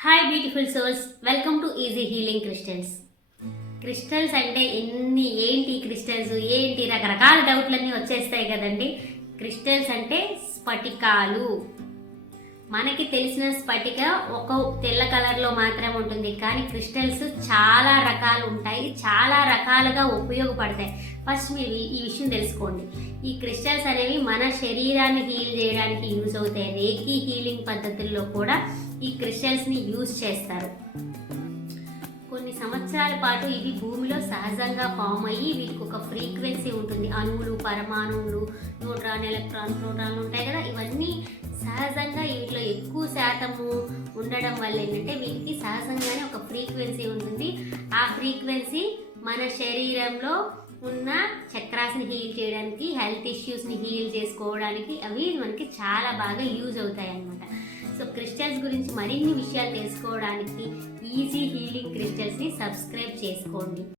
Hi beautiful souls welcome to easy healing crystals crystals అంటే ఎన్ని ఏంటి క్రిస్టల్స్ ఏంటి? రకరకాల డౌట్లన్నీ వచ్చేస్తాయి కదండి. క్రిస్టల్స్ అంటే స్ఫటికాలు. మనకి తెలిసిన స్ఫటిక ఒక తెల్ల కలర్లో మాత్రమే ఉంటుంది. కానీ క్రిస్టల్స్ చాలా రకాలు ఉంటాయి. చాలా రకాలుగా ఉపయోగపడతాయి. ఫస్ట్ మీరు ఈ- విషయం తెలుసుకోండి. ఈ క్రిస్టల్స్ అనేవి మన శరీరాన్ని హీల్ చేయడానికి యూజ్ అవుతాయి. రేకి హీలింగ్ పద్ధతుల్లో కూడా ఈ క్రిస్టల్స్ని యూజ్ చేస్తారు. సంవత్సరాల పాటు ఇవి భూమిలో సహజంగా ఫామ్ అయ్యి వీటికి ఒక ఫ్రీక్వెన్సీ ఉంటుంది. అణువులు పరమాణువులు న్యూట్రాన్ ఎలక్ట్రాన్ ప్రోటాన్లు ఉంటాయి కదా. ఇవన్నీ సహజంగా వీటిలో ఎక్కువ శాతము ఉండడం వల్ల ఏంటంటే వీటికి సహజంగానే ఒక ఫ్రీక్వెన్సీ ఉంటుంది. ఆ ఫ్రీక్వెన్సీ మన శరీరంలో ఉన్న చక్రాస్ని హీల్ చేయడానికి హెల్త్ ఇష్యూస్ని హీల్ చేసుకోవడానికి అవి మనకి చాలా బాగా యూజ్ అవుతాయి అన్నమాట సో క్రిస్టల్స్ గురించి మరిన్ని విషయాలు తెలుసుకోవడానికి ఈజీ హీలింగ్ క్రిస్టల్స్ని సబ్స్క్రైబ్ చేసుకోండి.